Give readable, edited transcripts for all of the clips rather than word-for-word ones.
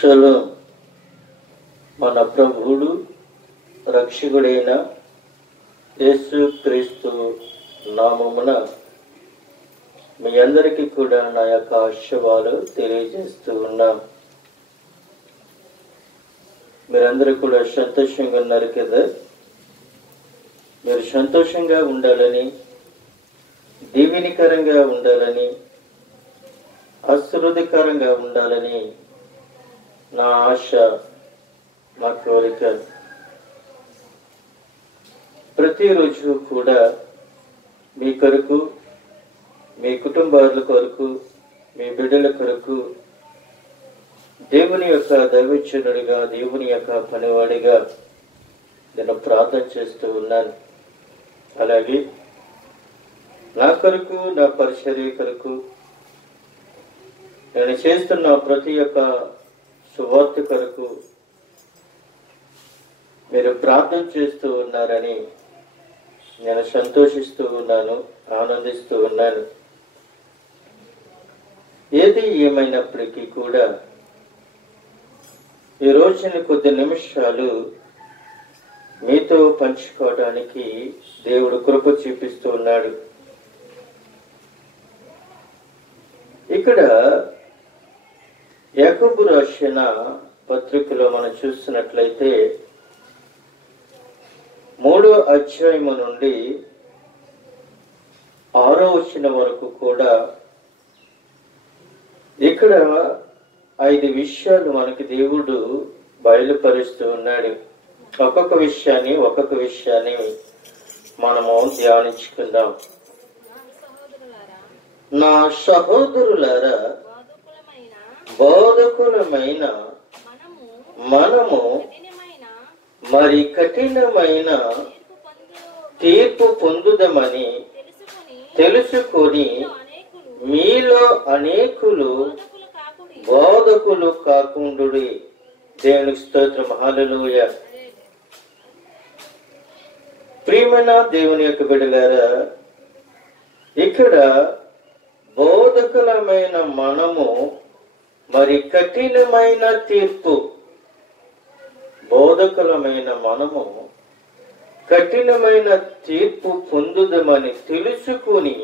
Shalom. మన ప్రభువుడు రక్షకుడైన యేసు క్రీస్తు నామమున మీ అందరికీ కూడా నా యొక్క ఆశీర్వాదాలు తెలియజేస్తూ ఉన్నాం. మీరందరూ కూడా సంతోషంగా ఉన్నారు కదా? మీరు సంతోషంగా ఉండాలని, దీవెనకరంగా ఉండాలని, ఆశీర్వాదకరంగా ఉండాలని నా ఆశ, నా కోరిక. ప్రతిరోజు కూడా మీ కొరకు, మీ కుటుంబాల కొరకు, మీ బిడ్డల కొరకు దేవుని యొక్క దైవజనుడిగా, దేవుని యొక్క పనివాడిగా నేను ప్రార్థన చేస్తూ ఉన్నాను. అలాగే నా కొరకు, నా పరిచర్య కొరకు, నేను చేస్తున్న ప్రతి ఒక్క సువార్త కొరకు మీరు ప్రార్థన చేస్తూ ఉన్నారని నేను సంతోషిస్తూ ఉన్నాను, ఆనందిస్తూ ఉన్నాను. ఏది ఏమైనప్పటికీ కూడా ఈ రోజున కొద్ది నిమిషాలు మీతో పంచుకోవడానికి దేవుడు కృప చూపిస్తూ ఉన్నాడు. ఇక్కడ యాకోబు రాసిన పత్రికలో మనం చూస్తున్నట్లయితే 3వ అధ్యాయము నుండి 6వ వచనం వరకు కూడా ఇక్కడ 5 విషయాలు మనకి దేవుడు బయలుపరుస్తూ ఉన్నాడు. ఒక్కొక్క విషయాన్ని మనము ధ్యానించుకుందాం. నా సహోదరులారా, బోధకులమైన మనము మరి కఠినమైన తీర్పు పొందుదమని తెలుసుకొని మీలో అనేకులు బోధకులు కాకుండుడి. దేవునికి స్తోత్రం, హల్లెలూయా. ప్రియమైన దేవుని యొక్క బిడ్డలారా, ఇక్కడ బోధకులమైన మనము మరి కఠినమైన తీర్పు, బోధకులమైన మనము కఠినమైన తీర్పు పొందుదమని తెలుసుకుని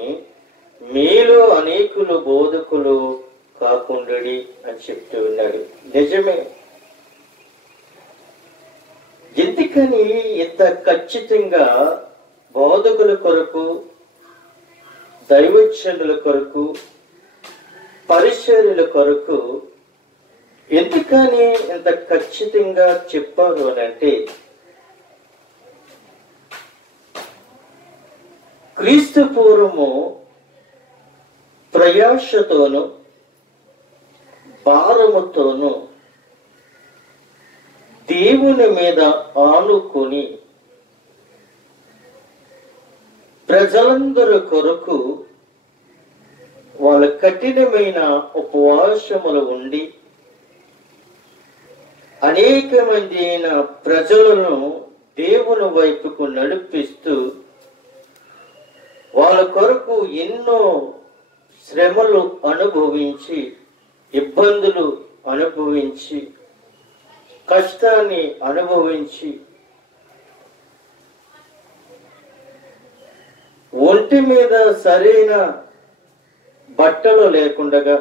మీలో అనేకులు బోధకులు కాకుండుడి అని చెప్తూ ఉన్నాడు. నిజమే. ఎందుకని ఇంత ఖచ్చితంగా బోధకుల కొరకు, దైవజనుల కొరకు, పరిచర్యల కొరకు ఎందుకని ఇంత ఖచ్చితంగా చెప్పారు అని అంటే, క్రీస్తు పూర్వము ప్రయాసతోను భారముతోను దేవుని మీద ఆనుకొని ప్రజలందరి కొరకు వాళ్ళ కఠినమైన ఉపవాసములు ఉండి అనేక మంది అయిన ప్రజలను దేవుని వైపుకు నడిపిస్తూ వాళ్ళ కొరకు ఎన్నో శ్రమలు అనుభవించి, ఇబ్బందులు అనుభవించి, కష్టాన్ని అనుభవించి, ఒంటి మీద సరైన బట్టలు లేకుండగా,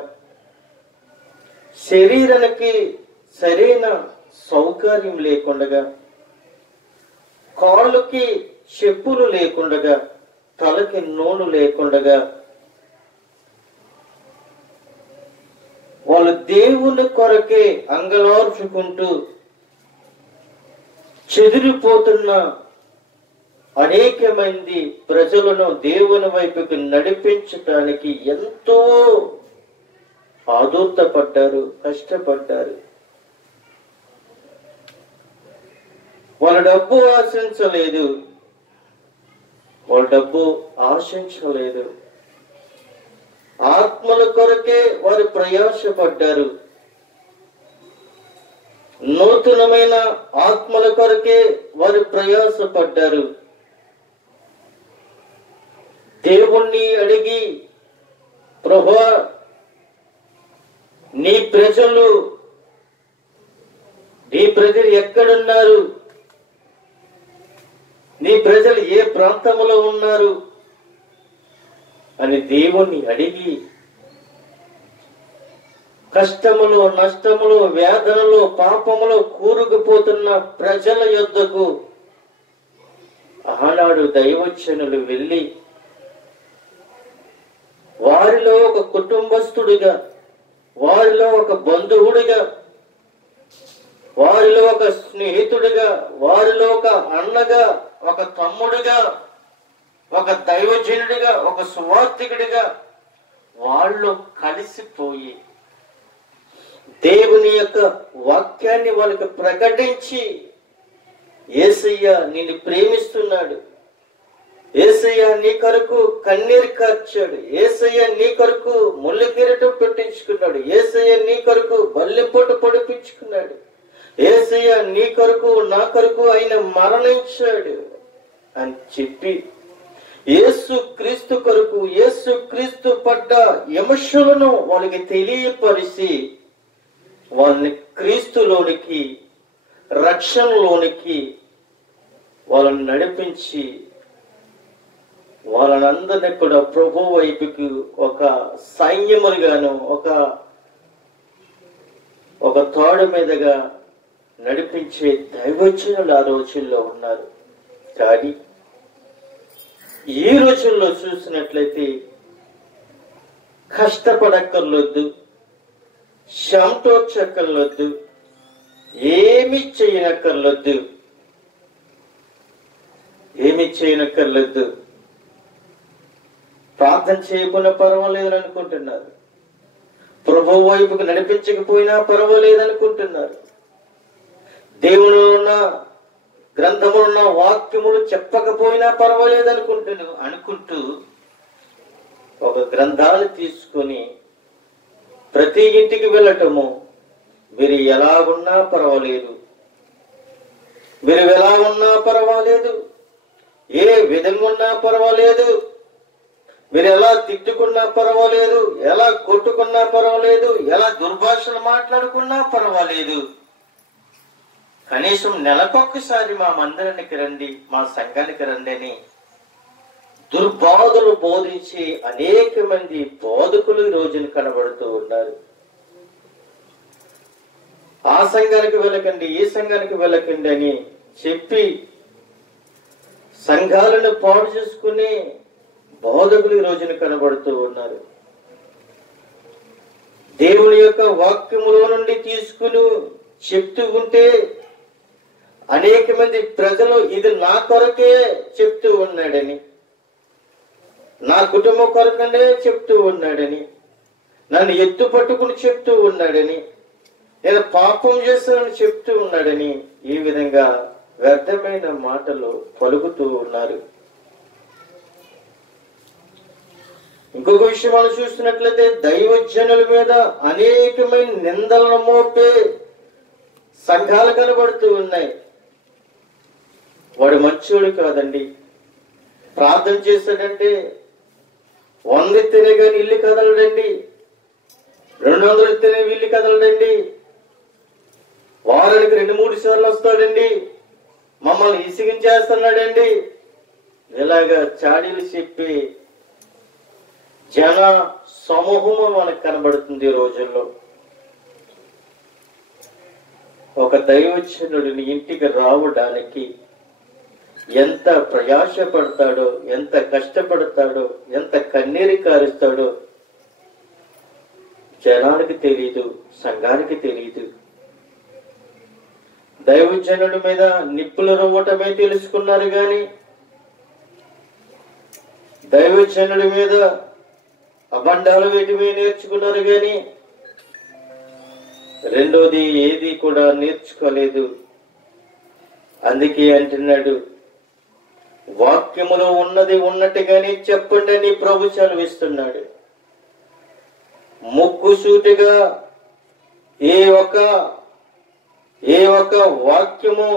శరీరానికి సరైన సౌకర్యం లేకుండగా, కాళ్ళకి చెప్పులు లేకుండగా, తలకి నూనె లేకుండగా వాళ్ళు దేవుని కొరకే అంగలార్చుకుంటూ చెదిరిపోతున్న అనేక మంది ప్రజలను దేవుని వైపుకి నడిపించటానికి ఎంతో ఆదుర్తపడ్డారు, కష్టపడ్డారు. వాళ్ళ డబ్బు ఆశించలేదు, వాళ్ళ డబ్బు ఆశించలేదు. ఆత్మల కొరకే వారు ప్రయాసపడ్డారు. నూతనమైన ఆత్మల కొరకే వారు ప్రయాసపడ్డారు. దేవుణ్ణి అడిగి, ప్రభువా నీ ప్రజలు నీ ప్రజలు ఎక్కడున్నారు, నీ ప్రజలు ఏ ప్రాంతంలో ఉన్నారు అని దేవుణ్ణి అడిగి కష్టములో, నష్టములో, వేదనలో, పాపములో కూరుకుపోతున్న ప్రజల యొద్దకు ఆనాడు దైవజనులు వెళ్ళి వారిలో ఒక కుటుంబస్తుడిగా, వారిలో ఒక బంధువుడిగా, వారిలో ఒక స్నేహితుడిగా, వారిలో ఒక అన్నగా, ఒక తమ్ముడిగా, ఒక దైవజనుడిగా, ఒక సువార్థికుడిగా వాళ్ళు కలిసిపోయి దేవుని యొక్క వాక్యాన్ని వాళ్ళకి ప్రకటించి, యేసయ్య నిన్ను ప్రేమిస్తున్నాడు, యేసయ్య నీ కొరకు కన్నీరు కార్చాడు, యేసయ్య నీ కొరకు ముళ్ళు కిరీటం పెట్టించుకున్నాడు, యేసయ్య నీ కొరకు బల్లెంపోటు పొడిపించుకున్నాడు, యేసయ్య నీ కొరకు నా కొరకు ఆయన మరణించాడు అని చెప్పి యేసు క్రీస్తు కొరకు, యేసు క్రీస్తు పడ్డ ఎమోషన్లను వాళ్ళకి తెలియపరిచి వాళ్ళని క్రీస్తులోనికి, రక్షణలోనికి వాళ్ళని నడిపించి వాళ్ళనందరినీ కూడా ప్రభు వైపుకి ఒక సైన్యములుగాను, ఒక తాడు మీదగా నడిపించే దైవజనులు ఆ రోజుల్లో ఉన్నారు. కానీ ఈ రోజుల్లో చూసినట్లయితే కష్టపడక్కర్లొద్దు, శాంతోచక్కర్లొద్దు, ఏమి చేయనక్కర్లొద్దు, ప్రార్థన చేయకుండా పర్వాలేదు అనుకుంటున్నారు, ప్రభు వైపుకు నడిపించకపోయినా పర్వాలేదు అనుకుంటున్నారు, దేవుడు ఉన్న గ్రంథములున్న వాక్యములు చెప్పకపోయినా పర్వాలేదు అనుకుంటూ ఒక గ్రంథాలు తీసుకొని ప్రతి ఇంటికి వెళ్ళటము, మీరు ఎలా ఉన్నా పర్వాలేదు, మీరు ఎలా ఉన్నా పర్వాలేదు, ఏ విధంగా ఉన్నా పర్వాలేదు, మీరు ఎలా తిట్టుకున్నా పర్వాలేదు, ఎలా కొట్టుకున్నా పర్వాలేదు, ఎలా దుర్భాషలు మాట్లాడుకున్నా పర్వాలేదు, కనీసం నెలకొక్కసారి మా మందిరానికి రండి, మా సంఘానికి రండి అని దుర్బోధలు బోధించి అనేక మంది బోధకులు ఈ రోజున కనబడుతూ ఉన్నారు. ఆ సంఘానికి వెళ్ళకండి, ఈ సంఘానికి వెళ్ళకండి అని చెప్పి సంఘాలను పాడు చేసుకుని బోధకులు ఈ రోజున కనబడుతూ ఉన్నారు. దేవుని యొక్క వాక్యములో నుండి తీసుకుని చెప్తూ ఉంటే అనేక మంది ప్రజలు ఇది నా కొరకే చెప్తూ ఉన్నాడని, నా కుటుంబం కొరకనే చెప్తూ ఉన్నాడని, నన్ను ఎత్తు పట్టుకుని చెప్తూ ఉన్నాడని, నేను పాపం చేస్తానని చెప్తూ ఉన్నాడని ఈ విధంగా వ్యర్థమైన మాటలు పలుకుతూ ఉన్నారు. ఇంకొక విషయం మనం చూస్తున్నట్లయితే దైవజనుల మీద అనేకమైన నిందలను మోపే సంఘాలు కనబడుతూ ఉన్నాయి. వాడు మంచోడు కాదండి, ప్రార్థన చేస్తాడంటే 100 ఎత్తినే కానీ ఇల్లు కదలడండి, 200 ఎత్తినే ఇల్లు కదలడండి, వారానికి 2-3 సార్లు వస్తాడండి, మమ్మల్ని ఇసిగించేస్తున్నాడండి, ఇలాగా చాడీలు చెప్పి జన సమూహము మనకు కనబడుతుంది ఈ రోజుల్లో. ఒక దైవజనుడిని ఇంటికి రావడానికి ఎంత ప్రయాసపడతాడో, ఎంత కష్టపడతాడో, ఎంత కన్నీరు కారుస్తాడో జనానికి తెలియదు, సంఘానికి తెలియదు. దైవజనుడి మీద నిప్పులు రువ్వటమే తెలుసుకున్నారు గాని దైవజనుడి మీద అబండాలు వేయటమే నేర్చుకున్నారు గాని రెండోది ఏది కూడా నేర్చుకోలేదు. అందుకే అంటున్నాడు, వాక్యములో ఉన్నది ఉన్నట్టుగానే చెప్పండి అని ప్రభు సెలవిస్తున్నాడు. ముక్కుసూటిగా ఏ ఒక్క వాక్యము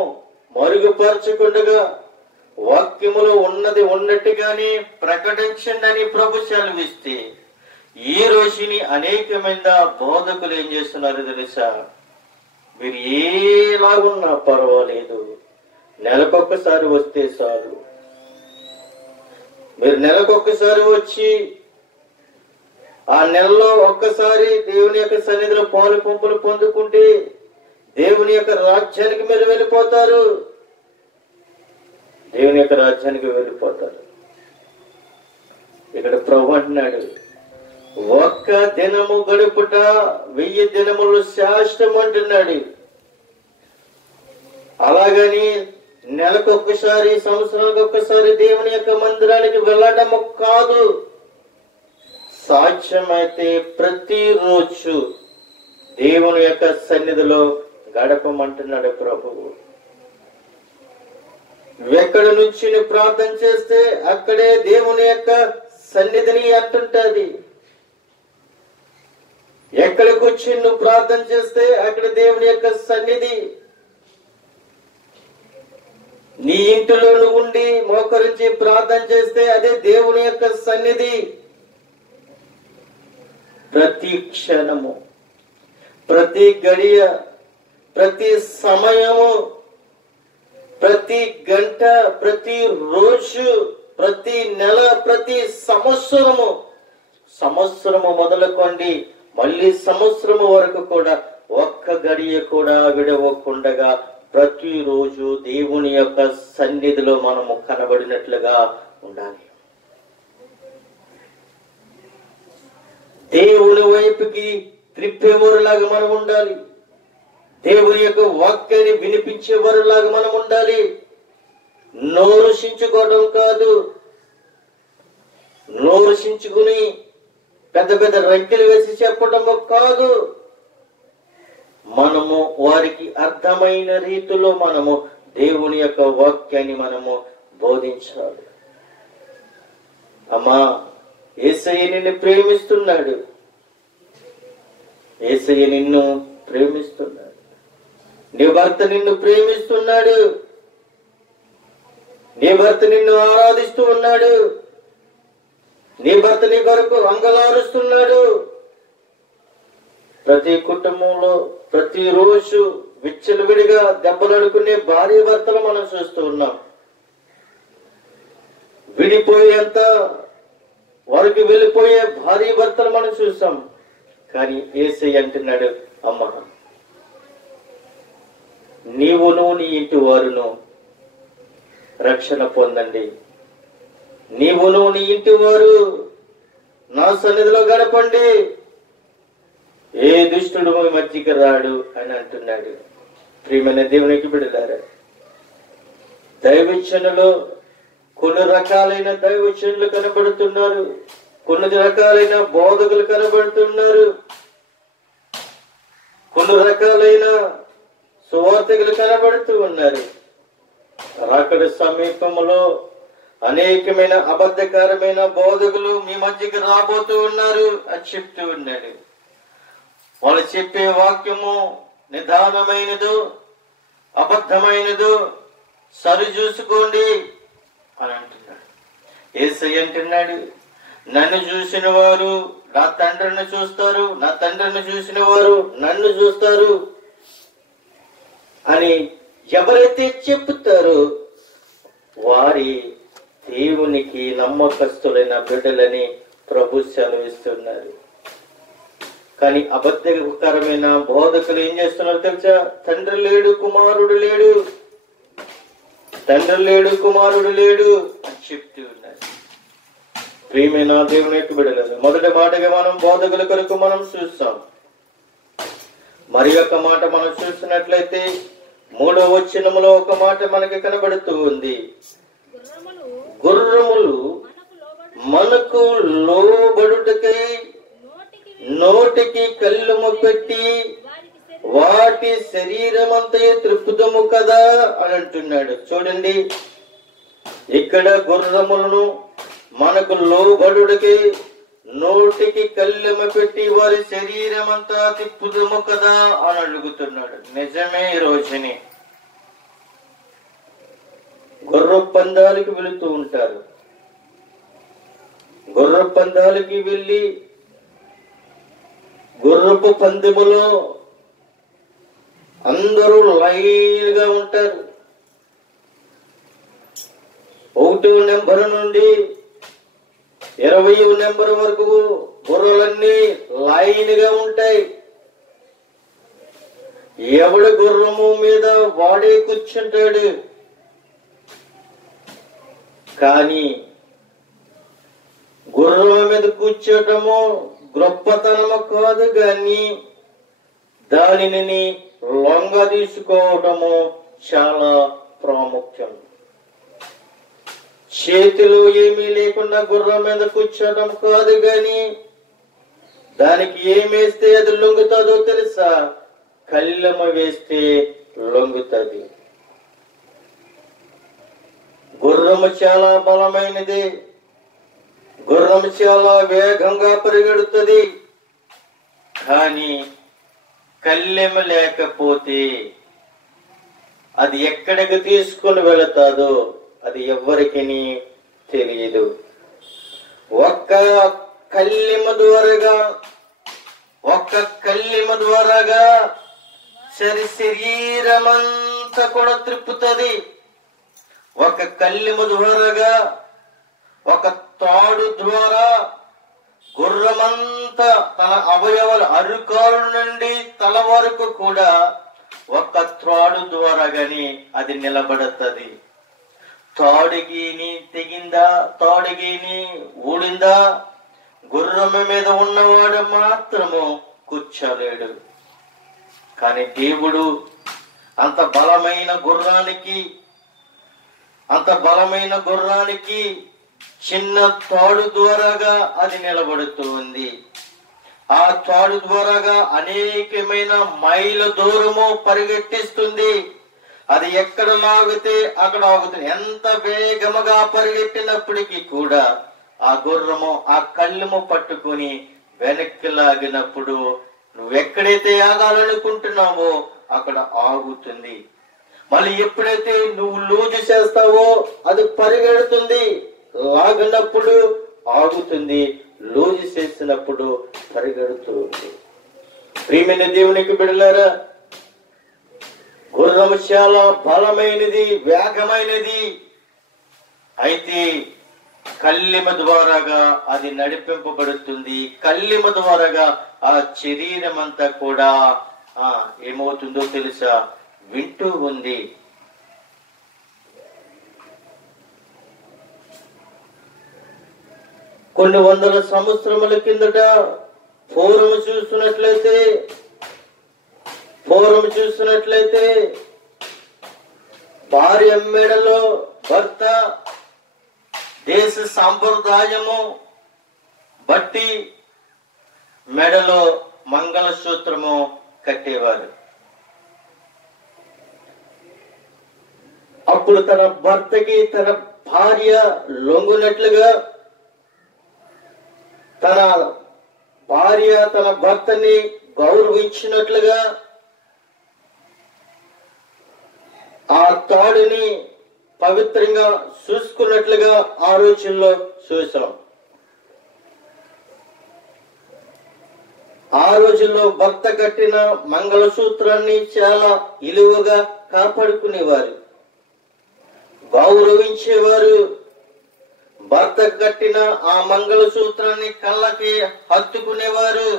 మరుగుపరచకుండా వాక్యములో ఉన్నది ఉన్నట్టుగానే ప్రకటించండి అని ప్రభు సెలవిస్తే ఈ రోజుని అనేకమైన బోధకులు ఏం చేస్తున్నారు తెలుసా? మీరు ఏలాగున్నా పర్వాలేదు, నెలకొక్కసారి వస్తే చాలు. మీరు నెలకొక్కసారి వచ్చి ఆ నెలలో ఒక్కసారి దేవుని యొక్క సన్నిధిలో పాలు పంపులు పొందుకుంటే దేవుని యొక్క రాజ్యానికి మీరు వెళ్ళిపోతారు. దేవుని యొక్క రాజ్యానికి వెళ్ళిపోతారు. ఇక్కడ ప్రభు అంటున్నాడు, ఒక్క దినము గడుపుట 1000 దినములు శాశ్వతం అంటున్నాడు. అలాగని నెలకొక్కసారి, సంవత్సరానికి ఒక్కసారి దేవుని యొక్క మందిరానికి వెళ్ళడం కాదు. సాధ్యమైతే ప్రతిరోజు దేవుని యొక్క సన్నిధిలో గడపమంటున్నాడు ప్రభువు. ఎక్కడి నుంచి ప్రార్థన చేస్తే అక్కడే దేవుని యొక్క సన్నిధిని అంటుంటది. ఎక్కడికి వచ్చి నువ్వు ప్రార్థన చేస్తే అక్కడ దేవుని యొక్క సన్నిధి. నీ ఇంటిలో నువ్వు ఉండి మోకరించి ప్రార్థన చేస్తే అదే దేవుని యొక్క సన్నిధి. ప్రతి క్షణము, ప్రతి గడియ, ప్రతి సమయము, ప్రతి గంట, ప్రతి రోజు, ప్రతి నెల, ప్రతి సంవత్సరము మొదలుకోండి మళ్ళీ సంవత్సరము వరకు కూడా ఒక్క గడియ కూడా విడవకుండగా ప్రతిరోజు దేవుని యొక్క సన్నిధిలో మనము కనబడినట్లుగా ఉండాలి. దేవుని వైపుకి త్రిప్పేవారులాగా మనం ఉండాలి. దేవుని యొక్క వాక్యాన్ని వినిపించేవారులాగా మనం ఉండాలి. నోరు చించుకోవడం కాదు, నోరు చించుకుని పెద్ద పెద్ద రంకెలు వేసి చెప్పడము కాదు. మనము వారికి అర్థమైన రీతిలో మనము దేవుని యొక్క వాక్యాన్ని మనము బోధించాలి. అమ్మా, యేసయ్య నిన్ను ప్రేమిస్తున్నాడు. యేసయ్య నిన్ను ప్రేమిస్తున్నాడు. నీ భర్త నిన్ను ప్రేమిస్తున్నాడు. నీ భర్త నిన్ను ఆరాధిస్తూ ఉన్నాడు. నీ భర్త నీ కొరకు అంగలారుస్తున్నాడు. ప్రతి కుటుంబంలో ప్రతిరోజు విచ్చలవిడిగా దెబ్బలాడుకునే భార్య భర్తలు మనం చూస్తూ ఉన్నాం. విడిపోయేంత వరకు వెళ్ళిపోయే భార్య భర్తలు మనం చూసాం. కానీ యేసయ్య అంటున్నాడు, అమ్మ, నీవును నీ ఇంటి వారును రక్షణ పొందండి. నీవును నీ ఇంటి వారు నా సన్నిధిలో గడపండి. ఏ దుష్టుడు మీ మధ్యకి రాడు అని అంటున్నాడు. ప్రియమైన దేవునికి బిడ్డలారా, దైవజనులో కొన్ని రకాలైన దైవజనులు కనబడుతున్నారు. కొన్ని రకాలైన బోధకులు కనబడుతున్నారు. కొన్ని రకాలైన సువార్తికులు కనబడుతూ ఉన్నారు. రాకడ సమీపంలో అనేకమైన అబద్ధకరమైన బోధకులు మీ మధ్యకి రాబోతూ ఉన్నారు అని చెప్తూ ఉన్నాడు. వాళ్ళు చెప్పే వాక్యము నిదానమైనదో అబద్ధమైనదో సరి చూసుకోండి అని అంటున్నాడు. యేసయ్య అంటున్నాడు, నన్ను చూసిన వారు నా తండ్రిని చూస్తారు, నా తండ్రిని చూసిన వారు నన్ను చూస్తారు అని ఎవరైతే చెప్తారో వారి దేవునికి నమ్మకస్తులైన బిడ్డలని ప్రభు సెలవిస్తున్నారు. కానీ అబద్ధకరమైన బోధకులు ఏం చేస్తున్నారు తెలుసా? తండ్రి లేడు, కుమారుడు లేడు, తండ్రి లేడు, కుమారుడు లేడు అని చెప్తూ ఉన్నారు. ప్రియమైన దేవుని యొక్క బిడ్డలు, మొదటి మాటగా మనం బోధకుల కొరకు మనం చూస్తాం. మరి ఒక మాట మనం చూసినట్లయితే 3వ వచనములో ఒక మాట మనకి కనబడుతూ ఉంది. గుర్రములు మనకు లోబడుటకై నోటికి కళ్ళము పెట్టి వాటి శరీరం అంతా త్రిప్పుదము కదా అని అంటున్నాడు. చూడండి, ఇక్కడ గుర్రములను మనకు లోబడుటకై నోటికి కళ్ళెమ పెట్టి వారి శరీరం అంతా తిప్పుదము కదా అని అడుగుతున్నాడు. నిజమే. ఈ రోజుని గుర్ర పందాలకి వెళుతూ ఉంటారు. గుర్ర పందాలకి వెళ్ళి గుర్రపు పందెములో అందరూ లైన్గా ఉంటారు. 1వ నెంబర్ నుండి 20వ నెంబర్ వరకు గుర్రాలన్నీ లైన్గా ఉంటాయి. ఎవడి గుర్రము మీద వాడే కూర్చుంటాడు. కానీ గుర్రం మీద కూర్చోటము గొప్పతనము కాదు, కానీ దానిని లొంగ తీసుకోవటము చాలా ప్రాముఖ్యం. చేతిలో ఏమీ లేకుండా గుర్రం మీద కూర్చోవటం కాదు, కానీ దానికి ఏమేస్తే అది లొంగుతుందో తెలుసా? కళ్ళెమ వేస్తే లొంగుతుంది. గుర్రము చాలా బలమైనది. గుర్రం చాలా వేగంగా పరిగెడుతుంది. కానీ కళ్ళెమ లేకపోతే అది ఎక్కడికి తీసుకుని వెళతాదో అది ఎవ్వరికి తెలియదు. ఒక్క కళ్ళెమ ద్వారాగా శరీరమంతా కూడా త్రిప్పుతుంది. ఒక కళ్ళెమ ద్వారాగా, ఒక తాడు ద్వారా గుర్రమంతా తన అవయవాలు అరుకాలు నుండి తల వరకు కూడా ఒక త్రాడు ద్వారాగాని అది నిలబడుతుంది. తాడుగిని తెగిందా, తాడుగిని ఊడిందా, గుర్రం మీద ఉన్నవాడు మాత్రము కూర్చోలేడు. కానీ దేవుడు అంత బలమైన గుర్రానికి చిన్న తాడు ద్వారాగా అది నిలబడుతూ ఉంది. ఆ తాడు ద్వారాగా అనేకమైన మైళ్ళ దూరము పరిగెట్టిస్తుంది. అది ఎక్కడ లాగితే అక్కడ ఆగుతుంది. ఎంత వేగముగా పరిగెట్టినప్పటికీ కూడా ఆ గుర్రము ఆ కళ్ళెము పట్టుకుని వెనక్కి లాగినప్పుడు నువ్వెక్కడైతే ఆగాలనుకుంటున్నావో అక్కడ ఆగుతుంది. మళ్ళీ ఎప్పుడైతే నువ్వు లూజు చేస్తావో అది పరిగెడుతుంది. లాగినప్పుడు ఆగుతుంది, లూజు చేసినప్పుడు పరిగెడుతుంది. ప్రియమైన దేవునికి బిడ్డలారా, గుర్రము చాలా బలమైనది, వేగమైనది. అయితే కళ్ళెమ ద్వారాగా అది నడిపింపబడుతుంది. కళ్ళెమ ద్వారాగా ఆ శరీరం అంతా కూడా ఏమవుతుందో తెలుసా? వింటూ ఉంది. కొన్ని వందల సంవత్సరముల కిందట పూర్వం చూసినట్లయితే భార్య మెడలో భర్త దేశ సాంప్రదాయము బట్టి మెడలో మంగళసూత్రము కట్టేవారు. అప్పుడు తన భర్తకి తన భార్య లొంగునట్లుగా, తన భార్య తన భర్తని గౌరవించినట్లుగా ఆ తాడుని పవిత్రంగా చూసుకున్నట్లుగా ఆ రోజుల్లో చూసాం. ఆ రోజుల్లో భర్త కట్టిన మంగళసూత్రాన్ని చాలా ఇలువగా కాపాడుకునేవారు, గౌరవించేవారు. భర్త కట్టిన ఆ మంగళసూత్రాన్ని కళ్ళకి హత్తుకునేవారు.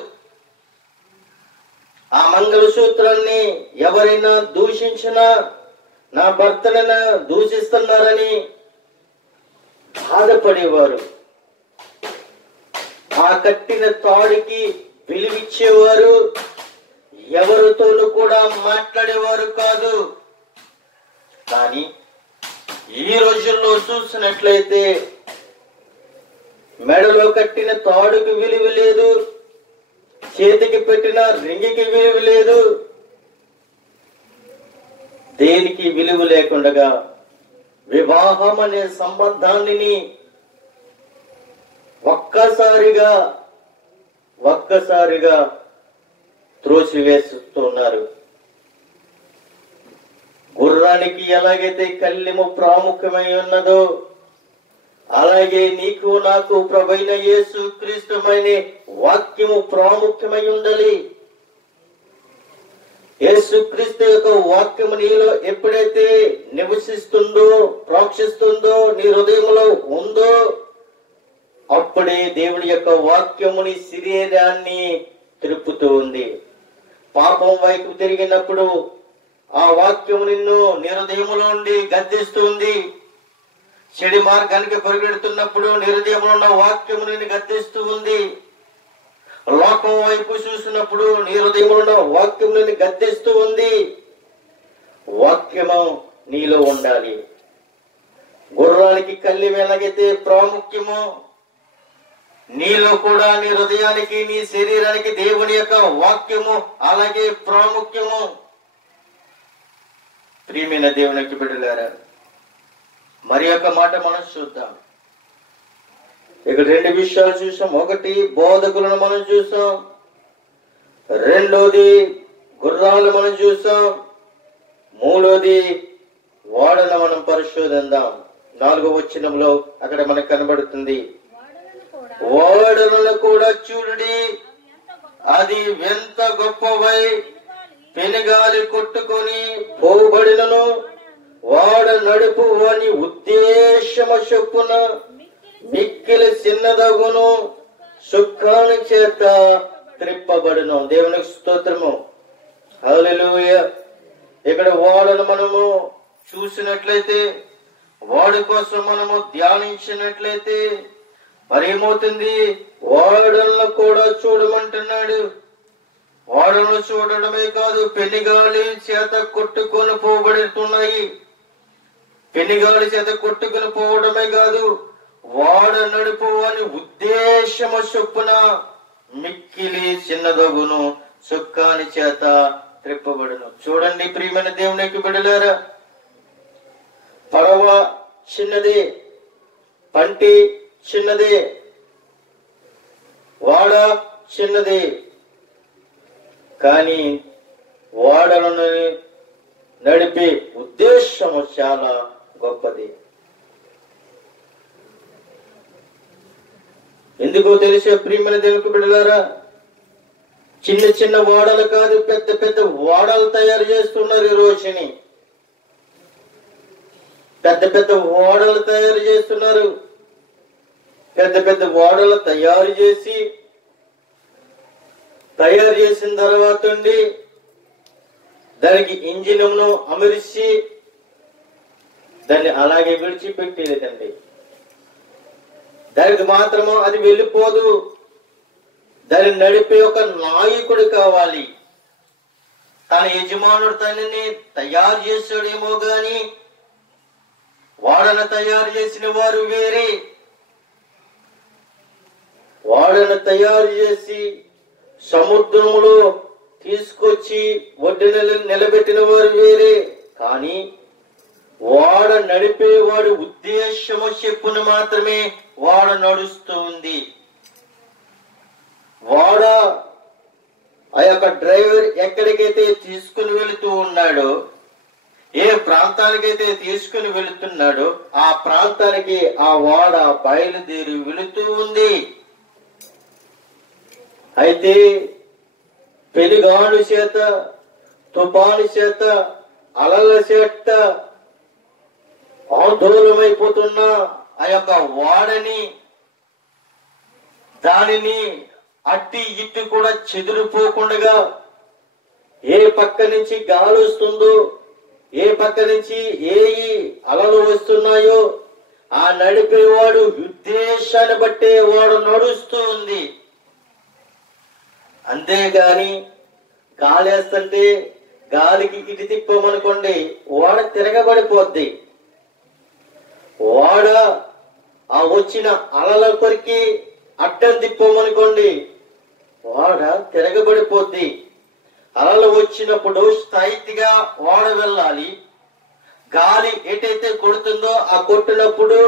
ఆ మంగళసూత్రాన్ని ఎవరైనా దూషించినా నా భర్తలను దూషిస్తున్నారని బాధపడేవారు. ఆ కట్టిన తాడికి విలువిచ్చేవారు. ఎవరితోనూ కూడా మాట్లాడేవారు కాదు. కానీ ఈ రోజుల్లో చూసినట్లయితే మెడలో కట్టిన తాడుకి విలువ లేదు, చేతికి పెట్టిన రింగికి విలువ లేదు. దేనికి విలువ లేకుండా వివాహం అనే సంబంధాన్ని ఒక్కసారిగా త్రోసివేస్తున్నారు. గుర్రానికి ఎలాగైతే కళ్ళెము ప్రాముఖ్యమై ఉన్నదో అలాగే నీకు నాకు ప్రభువైన యేసు క్రీస్తుమైన వాక్యము ప్రాముఖ్యమై ఉండాలి. యేసుక్రీస్తు యొక్క వాక్యము నీలో ఎప్పుడైతే నివసిస్తుందో, ప్రోక్షిస్తుందో, నీ హృదయంలో ఉందో, అప్పుడే దేవుని యొక్క వాక్యము నీ శరీరాన్ని తిరుపుతూ ఉంది. పాపం వైపు తిరిగినప్పుడు ఆ వాక్యము నిన్ను నీ హృదయములో ఉండి గద్దిస్తుంది. చెడు మార్గానికి పరిగెడుతున్నప్పుడు నీ హృదయంలో ఉన్న వాక్యము నిన్ను గద్దిస్తూ ఉంది. లోకం వైపు చూసినప్పుడు నీ హృదయంలో ఉన్న వాక్యం నిన్ను గద్దిస్తూ ఉంది. వాక్యము నీలో ఉండాలి. గుర్రానికి కళ్ళెం ఎలాగైతే ప్రాముఖ్యమో, నీలో కూడా నీ హృదయానికి, నీ శరీరానికి దేవుని యొక్క వాక్యము అలాగే ప్రాముఖ్యము. ప్రియమైన దేవునికి బిడ్డలారా, మరి యొక్క మాట మనం చూద్దాం. ఇక్కడ రెండు విషయాలు చూసాం. ఒకటి, బోధకులను మనం చూసాం. రెండోది, గుర్రాలు మనం చూసాం. మూడోది, ఓడను మనం పరిశోధిద్దాం. 4వ వచనంలో అక్కడ మనకు కనబడుతుంది, ఓడలను కూడా చూడుడి, అది ఎంత గొప్పవై పెనుగాలి కొట్టుకొని పోబడినను వాడ నడుపు వాని ఉద్దేశము చొప్పున మిక్కిలి చిన్నదగును, సుఖాని చేత త్రిప్పబడును. దేవునికి స్తోత్రము, హల్లెలూయా. ఇక్కడ ఓడను మనము చూసినట్లయితే, వాడి కోసం మనము ధ్యానించినట్లయితే మరేమవుతుంది? ఓడలను కూడా చూడమంటున్నాడు. ఓడలను చూడడమే కాదు, పెనుగాలి చేత కొట్టుకొని పోబడుతున్నాయి. పెనుగాలి చేత కొట్టుకొని పోవడమే కాదు, వాడ నడుపు అని ఉద్దేశము చొప్పున మిక్కిలి చిన్నదగును, సుఖాని చేత త్రిప్పబడును. చూడండి ప్రియమైన దేవునికి బిడ్డలారా, పడవ చిన్నదే, పంటి చిన్నదే, వాడ చిన్నదే, కానీ వాడలను నడిపే ఉద్దేశము చాలా గొప్పది. ఎందుకో తెలిసే ప్రియమైన దేవునికి బిడ్డలారా, చిన్న చిన్న ఓడలు కాదు, పెద్ద పెద్ద ఓడలు తయారు చేస్తున్నారు ఈ రోజుని. పెద్ద పెద్ద ఓడలు తయారు చేస్తున్నారు. పెద్ద పెద్ద ఓడలు తయారు చేసిన తర్వాత దానికి ఇంజిన్ను అమర్చి దాన్ని అలాగే విడిచిపెట్టేదండి. దానికి మాత్రము అది వెళ్ళిపోదు. దాన్ని నడిపే ఒక నాయకుడు కావాలి. తన యజమానుడు తనని తయారు చేశాడేమో గాని వాడను తయారు చేసిన వారు వేరే. వాడను తయారు చేసి సముద్రములో తీసుకొచ్చి ఒడ్డున నిలబెట్టిన వారు వేరే. కానీ వాడ నడిపేవాడు ఉద్దేశము చెప్పున మాత్రమే వాడ నడుస్తూ ఉంది. వాడ ఆ యొక్క డ్రైవర్ ఎక్కడికైతే తీసుకుని వెళుతూ ఉన్నాడో, ఏ ప్రాంతానికైతే తీసుకుని వెళుతున్నాడో ఆ ప్రాంతానికి ఆ వాడ బయలుదేరి వెళుతూ ఉంది. అయితే పెనుగాలు చేత, తుఫాను చేత, అలల చేత ఆందోళనమైపోతున్న ఆ యొక్క వాడని, దానిని అట్టి ఇట్టు కూడా చెదిరిపోకుండా ఏ పక్క నుంచి గాలి వస్తుందో, ఏ పక్క నుంచి ఏ అలలు వస్తున్నాయో ఆ నడిపేవాడు ఉద్దేశాన్ని బట్టే వాడు నడుస్తూ ఉంది. అంతేగాని గాలి వేస్తుంటే గాలికి ఇటు తిప్పమనుకోండి, వాడ తిరగబడిపోద్ది. వాడ ఆ వచ్చిన అలల కొరికి అడ్డం తిప్పమనుకోండి, వాడ తిరగబడిపోద్ది. అలలు వచ్చినప్పుడు స్థాయిగా వాడ వెళ్ళాలి. గాలి ఎటైతే కొడుతుందో ఆ కొట్టినప్పుడు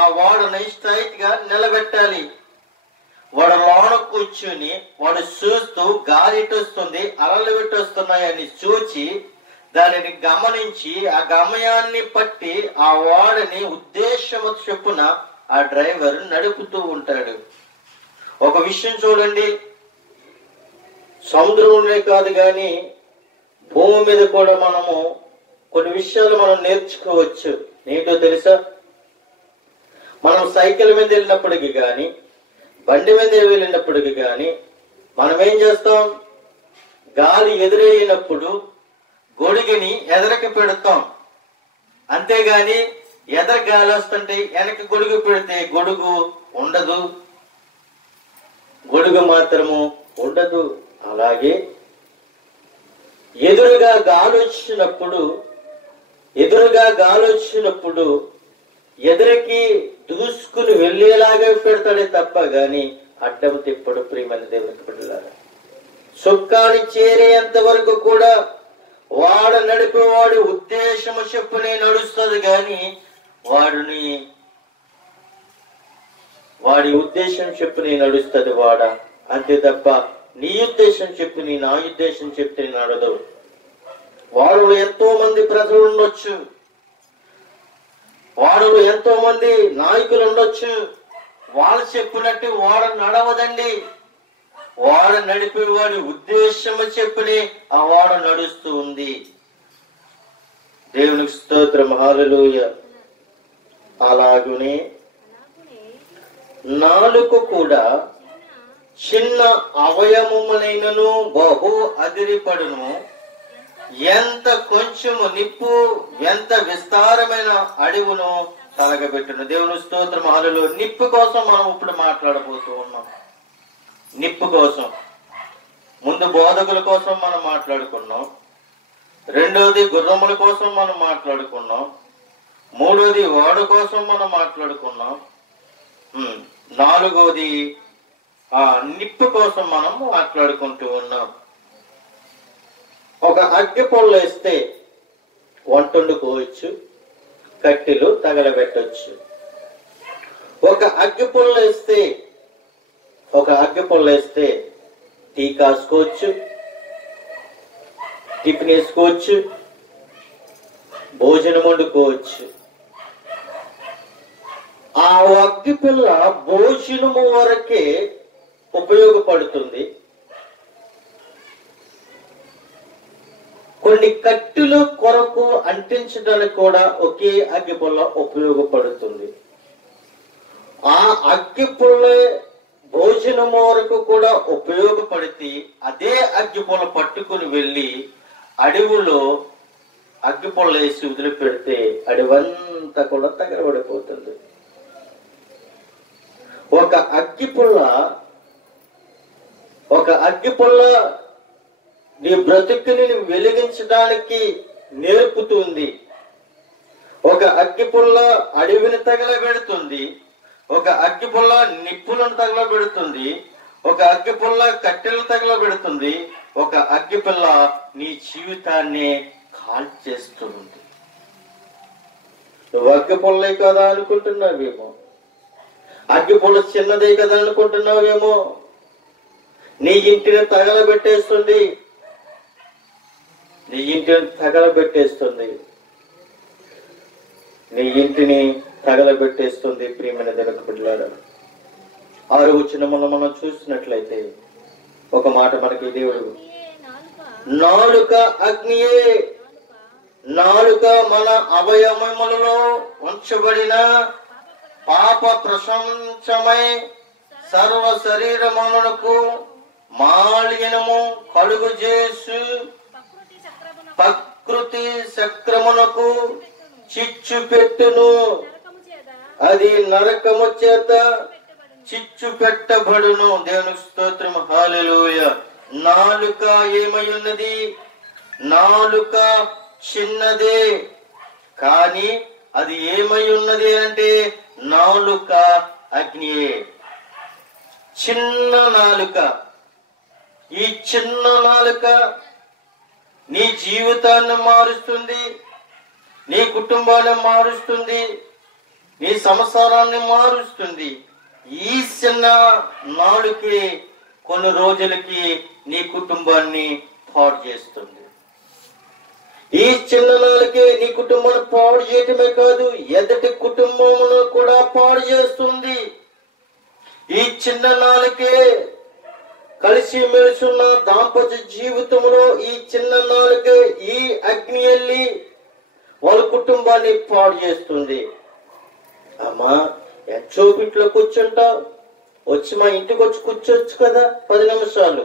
ఆ వాడని స్థాయిగా నిలబెట్టాలి. వాడు లోన కూర్చుని వాడు చూస్తూ గాలి ఎటు వస్తుంది, అలలు ఎటు వస్తున్నాయని చూచి దానిని గమనించి ఆ గమయాన్ని పట్టి ఆ వాడని ఉద్దేశము చొప్పున ఆ డ్రైవర్ నడుపుతూ ఉంటాడు. ఒక విషయం చూడండి, సముద్రంలోనే కాదు గాని భూమి మీద కూడా మనము కొన్ని విషయాలు మనం నేర్చుకోవచ్చు. ఏంటో తెలుసా? మనం సైకిల్ మీద వెళ్ళినప్పటికీ కానీ, బండి మీద వెళ్ళినప్పటికీ కానీ మనం ఏం చేస్తాం? గాలి ఎదురైనప్పుడు గొడుగుని ఎదరికి పెడతాం. అంతేగాని ఎదర గాలి వస్తుంటే వెనక గొడుగు పెడితే గొడుగు ఉండదు, గొడుగు మాత్రము ఉండదు. అలాగే ఎదురుగా గాలి వచ్చినప్పుడు ఎదురికి దూసుకుని వెళ్ళేలాగా పెడతాడే తప్ప గాని అడ్డం తిప్పడు. ప్రియమైన దేవునికి బిడ్డలారా, సుక్కాని చేరేంత వరకు కూడా నడిపేవాడి ఉద్దేశము చెప్పునే నడుస్తుంది గాని వాడి ఉద్దేశం చెప్పుని నడుస్తుంది అంతే తప్ప నీ ఉద్దేశం చెప్పుని నా ఉద్దేశం చెప్తే నడదు. వాడు ఎంతో మంది ప్రజలు ఉండొచ్చు, వాడు ఎంతో మంది నాయకులు ఉండొచ్చు, వాళ్ళు చెప్పినట్టు నడవదండి. నడిపేవాడి ఉద్దేశము చెప్పుని ఆ నడుస్తూ ఉంది. దేవునికి స్తోత్రం, హల్లెలూయా. అలాగునే నాలుక కూడా చిన్న అవయవమునైనను బహు అదిరిపడును. ఎంత కొంచెము నిప్పు ఎంత విస్తారమైన అడవును తలగబెట్టును. దేవుని స్తోత్రం, హల్లెలూయా. నిప్పు కోసం మనం ఇప్పుడు మాట్లాడబోతూ ఉన్నాం. నిప్పు కోసం ముందు బోధకుల కోసం మనం మాట్లాడుకున్నాం, రెండోది గుర్రముల కోసం మనం మాట్లాడుకున్నాం, మూడోది ఓడ కోసం మనం మాట్లాడుకున్నాం, నాలుగోది నిప్పు కోసం మనం మాట్లాడుకుంటూ ఉన్నాం. ఒక అగ్గి పొల్ల వేస్తే వంట వండుకోవచ్చు, కట్టెలు తగలబెట్టవచ్చు. ఒక అగ్గి పొల్ల వేస్తే టీ కాసుకోవచ్చు, టిఫిన్ వేసుకోవచ్చు, భోజనం వండుకోవచ్చు. ఆ అగ్గి పిల్ల భోజనము వరకే ఉపయోగపడుతుంది. కొన్ని కట్టెలు కొరకు అంటించడానికి కూడా ఒకే అగ్గి పుల్ల ఉపయోగపడుతుంది. ఆ అగ్గి పుల్ల భోజనం వరకు కూడా ఉపయోగపడితే అదే అగ్గి పుల్ల పట్టుకుని వెళ్ళి అడవులో అగ్గి పుల్ల వేసి వదిలిపెడితే అడవంతా కూడా తగలబడిపోతుంది. ఒక అగ్గి పుల్ల నీ బ్రతుకుని వెలిగించడానికి నేర్పుతుంది. ఒక అగ్గి పుల్ల అడవిని తగలబెడుతుంది, ఒక అగ్గి పుల్ల నిప్పులను తగలబెడుతుంది, ఒక అగ్గి పుల్ల కట్టెలను తగలబెడుతుంది, ఒక అగ్గి పుల్ల నీ జీవితాన్ని కాల్చేస్తుంది. నువ్వు అగ్గి పుల్లే కదా అనుకుంటున్నావేమో, అగ్గి పుల్ల చిన్నదే కదా అనుకుంటున్నావేమో. నీ ఇంటిని తగలబెట్టేస్తుంది, నీ ఇంటిని తగలబెట్టేస్తుంది, నీ ఇంటిని తగలబెట్టేస్తుంది. ప్రియమైన దేవుని బిడ్డలారా, 6వ వచనములో మనం చూసినట్లయితే ఒక మాట మనకి దేవుడు, నాలుక అగ్నియే, నాలుక మన అవయవములలో ఉంచబడిన పాప ప్రశంసమై సర్వ శరీరమునకు మాలిన్యము కలుగు చేసు ప్రకృతి చక్రమునకు చిచ్చు పెట్టును, అది నరకము చేత చిచ్చు పెట్టబడును. దేవునికి స్తోత్రం, హల్లెలూయా. నాలుక ఏమై ఉన్నది? నాలుక చిన్నదే, కానీ అది ఏమై ఉన్నది అంటే నాలుక అగ్నియే. చిన్న నాలుక, ఈ చిన్న నాలుక నీ జీవితాన్ని మారుస్తుంది, నీ కుటుంబాన్ని మారుస్తుంది, నీ సంసారాన్ని మారుస్తుంది. ఈ చిన్న నాలుకే కొన్ని రోజులకి నీ కుటుంబాన్ని పాడు చేస్తుంది. ఈ చిన్న నాలుకే నీ కుటుంబాన్ని పాడు చేయటమే కాదు, ఎదుటి కుటుంబమును కూడా పాడు చేస్తుంది. ఈ చిన్న నాలుకే కలిసి మెలిసున్న దాంపత్య జీవితంలో ఈ చిన్న నాలుక ఈ అగ్ని వెళ్ళి వాళ్ళ కుటుంబాన్ని పాడు చేస్తుంది. అమ్మా ఎంచోపిట్లో కూర్చుంటావు, వచ్చి మా ఇంటికి వచ్చి కూర్చోవచ్చు కదా 10 నిమిషాలు.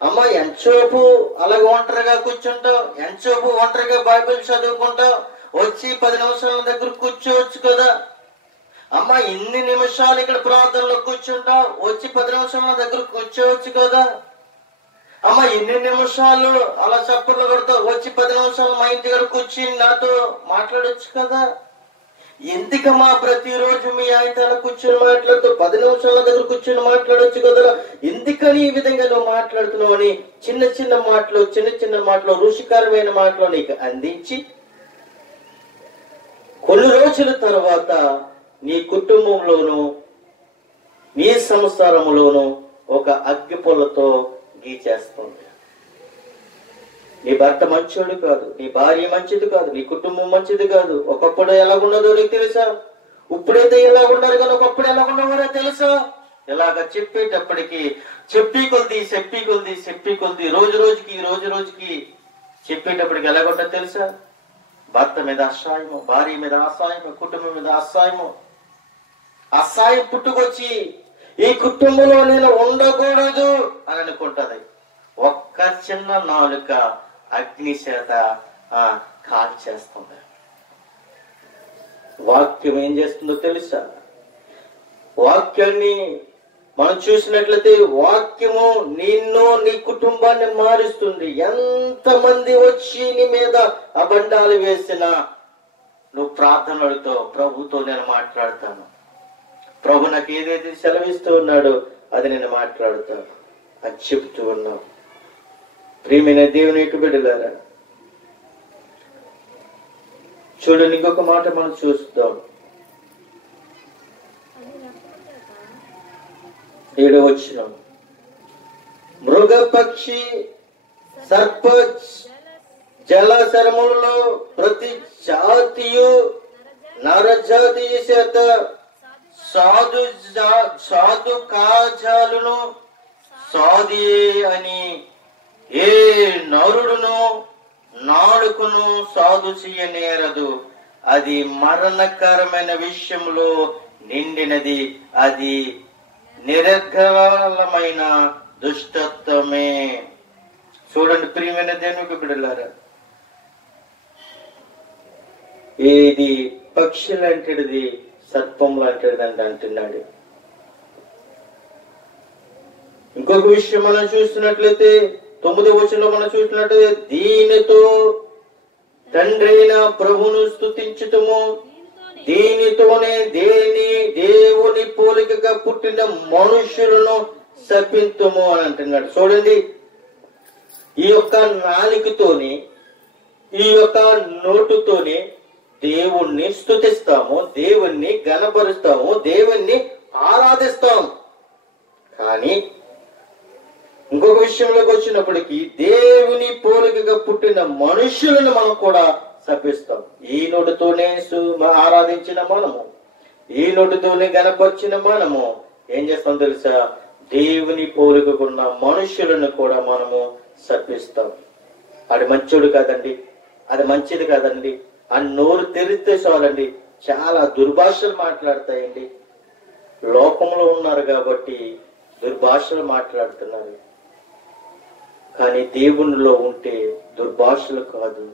అమ్మా ఎంచోపు అలాగ ఒంటరిగా కూర్చుంటావు, ఎంచోపు ఒంటరిగా బైబిల్ చదువుకుంటావు, వచ్చి 10 నిమిషాల దగ్గర కూర్చోవచ్చు కదా. అమ్మా ఇన్ని నిమిషాలు ఇక్కడ ప్రార్థనలో కూర్చుంటావు, వచ్చి 10 నిమిషాల దగ్గర కూర్చోవచ్చు కదా. అమ్మా ఇన్ని నిమిషాలు అలా చప్పట్లు కొడతావు, వచ్చి 10 నిమిషాలు మా ఇంటి దగ్గర కూర్చుని నాతో మాట్లాడొచ్చు కదా. ఎందుకమ్మా ప్రతిరోజు మీ ఆయన కూర్చొని మాట్లాడుతూ 10 నిమిషాల దగ్గర కూర్చొని మాట్లాడొచ్చు కదా, ఎందుకని ఈ విధంగా నువ్వు మాట్లాడుతున్నావు అని చిన్న చిన్న మాటలు రుచికరమైన మాటలు నీకు అందించి కొన్ని రోజుల తర్వాత నీ కుటుంబంలోను నీ సంసారంలోను ఒక అగ్గి పొల్లతో గీచేస్తుంది. నీ భర్త మంచోడు కాదు, నీ భార్య మంచిది కాదు, నీ కుటుంబం మంచిది కాదు. ఒకప్పుడు ఎలాగున్నదో నీకు తెలుసా? ఇప్పుడైతే ఎలా ఉన్నారు కానీ ఒకప్పుడు ఎలా ఉన్నవారో తెలుసా? ఇలాగ చెప్పేటప్పటికి చెప్పి కొద్ది రోజు రోజుకి చెప్పేటప్పటికి ఎలాగుంటో తెలుసా? భర్త మీద అసహాయము, భార్య మీద అసహాయము, కుటుంబం మీద అసహాయం పుట్టుకొచ్చి ఈ కుటుంబంలో నేను ఉండకూడదు అని అనుకుంటది. ఒక్క చిన్న నాలుక అగ్ని చేత కాల్చేస్తుంది. వాక్యం ఏం చేస్తుందో తెలుసా? వాక్యాన్ని మనం చూసినట్లయితే వాక్యము నిన్ను నీ కుటుంబాన్ని మారుస్తుంది. ఎంతమంది వచ్చి నీ మీద అబండాలు వేసినా నువ్వు ప్రార్థనలతో ప్రభుతో నేను మాట్లాడతాను, ప్రభు నాకు ఏదైతే సెలవిస్తూ ఉన్నాడో అది నేను మాట్లాడుతాను అని చెప్తూ ఉన్నావు. ప్రియమైన దేవుని యొక్క బిడ్డలారా, చూడండి ఇంకొక మాట మనం చూస్తాం. 7వ వచనం, మృగ పక్షి సర్ప జలచరములలో ప్రతి జాతియు నరజాతీయ చేత సాధు కాజాలను సాధి అని ఏ నరుడును నాడుకును సాధు చెయ్యనేరదు. అది మరణకరమైన విషయంలో నిండినది, అది నిరర్గళమైన దుష్టత్వమే. చూడండి ప్రియమైన దేవునికి బిడ్డలారా, ఏది పక్షి లాంటిది సర్పం లాంటిది అని అంటున్నాడు. ఇంకొక విషయం మనం చూస్తున్నట్లయితే 9వ వచనంలో మనం చూసినట్లయితే దీనితో తండ్రి అయిన ప్రభును స్తుతించుటము, దీనితోనే దేవుని పోలికగా పుట్టిన మనుషులను శపింతుము అని అంటున్నాడు. చూడండి, ఈ యొక్క నాలుకతోనే ఈ యొక్క నోటుతోనే దేవుణ్ణి స్తుతిస్తాము, దేవుణ్ణి ఘనపరుస్తాము, దేవుణ్ణి ఆరాధిస్తాం. కానీ ఇంకొక విషయంలోకి వచ్చినప్పటికీ దేవుని పోలికగా పుట్టిన మనుషులను మనం కూడా శపిస్తాం. ఈ నోటితోనే ఆరాధించిన మనము, ఈ నోటితోనే గణపరిచిన మనము ఏం చేస్తాం తెలుసా? దేవుని పోలికకున్న మనుషులను కూడా మనము శపిస్తాం. అది మంచోడు కాదండి, అది మంచిది కాదండి అని నోరు తెరిస్తే చాలండి చాలా దుర్భాషలు మాట్లాడతాయండి. లోకంలో ఉన్నారు కాబట్టి దుర్భాషలు మాట్లాడుతున్నారు, కానీ దేవునిలో ఉంటే దుర్భాషలు కాదు.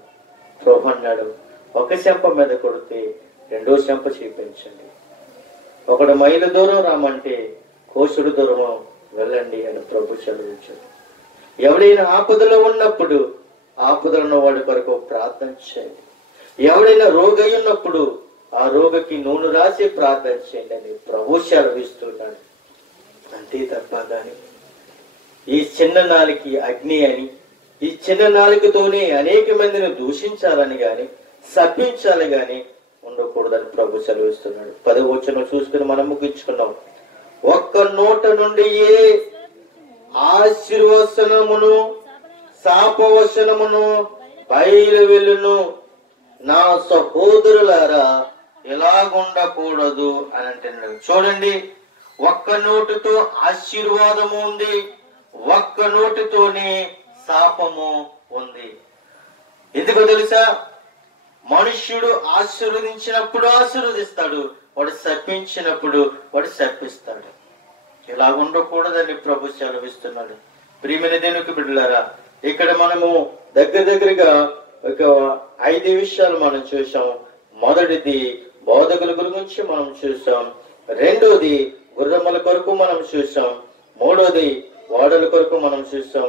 ప్రభు అన్నాడు, ఒక చెంప మీద కొడితే 2వ చెంప చూపించండి, 1 మైలు దూరం రామంటే కోసుడు దూరం వెళ్ళండి అని ప్రభు చదివించాడు. ఎవడైనా ఆపదలో ఉన్నప్పుడు ఆపదలో ఉన్న వాడి కొరకు ప్రార్థన చేయండి. ఎవడైనా రోగి ఉన్నప్పుడు ఆ రోగికి నూనె రాసి ప్రార్థన చేయండి అని ప్రభు సెలవిస్తున్నాడు. అంతే తప్ప కానీ ఈ చిన్న నాలికి అగ్ని అని, ఈ చిన్న నాలికతోనే అనేక మందిని దూషించాలని గాని శపించాలి గాని ఉండకూడదని ప్రభు సెలవిస్తున్నాడు. 10వ వచనం చూసుకుని మనం ముగించుకున్నాం. ఒక్క నోట నుండి ఏ ఆశీర్వచనమును శాపవచనమును బయలు వెళ్ళును, నా సహోదరులారా ఎలాగుండకూడదు అని అంటున్నాడు. చూడండి, ఒక్క నోటితో ఆశీర్వాదము ఉంది, ఒక్క నోటితోనే శాపము ఉంది. ఎందుకో తెలుసా? మనుష్యుడు ఆశీర్వదించినప్పుడు ఆశీర్వదిస్తాడు, వాడు శపించినప్పుడు వాడు శపిస్తాడు. ఇలా ఉండకూడదని ప్రభు సెలవిస్తున్నాడు. ప్రియమైన దేవునికి బిడ్డలారా, ఇక్కడ మనము దగ్గరగా ఒక 5 విషయాలు మనం చూసాం. మొదటిది బోధకుల గురించి మనం చూసాం. రెండోది గుర్రముల కొరకు మనం చూసాం. మూడోది ఓడల కొరకు మనం చూసాం.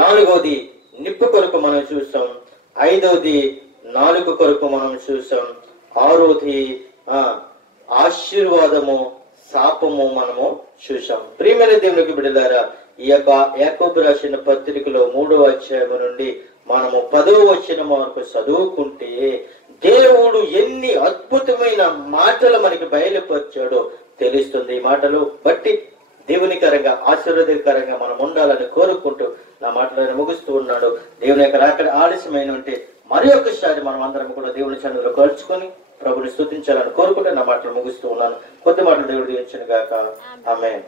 నాలుగోది నిప్పు కొరకు మనం చూసాం. ఐదోది నాలుగు కొరకు మనం చూసాం. ఆరోది ఆశీర్వాదము శాపము మనము చూసాం. ప్రియమైన దేవునికి బిడ్డలారా, ఈ యొక్క యాకోబు రాసిన పత్రికలో 3వ అధ్యాయం నుండి మనము 10వ వచనం వరకు చదువుకుంటే దేవుడు ఎన్ని అద్భుతమైన మాటలు మనకి బయలుపరిచాడో తెలుస్తుంది. ఈ మాటలు బట్టి దేవునికరంగా ఆశీర్వాదకరంగా మనం ఉండాలని కోరుకుంటూ నా మాటలను ముగిస్తూ ఉన్నాడు. దేవుని యొక్క రాకడ ఆలస్యమైన ఉంటే మరి ఒక్కసారి మనం అందరం కూడా దేవుని సన్నిధిలో కలుసుకొని ప్రభుని స్తుతించాలని కోరుకుంటూ నా మాటలు ముగిస్తూ ఉన్నాను. కొద్ది మాటలు దేవుడు దీవించును గాక. ఆమేన్.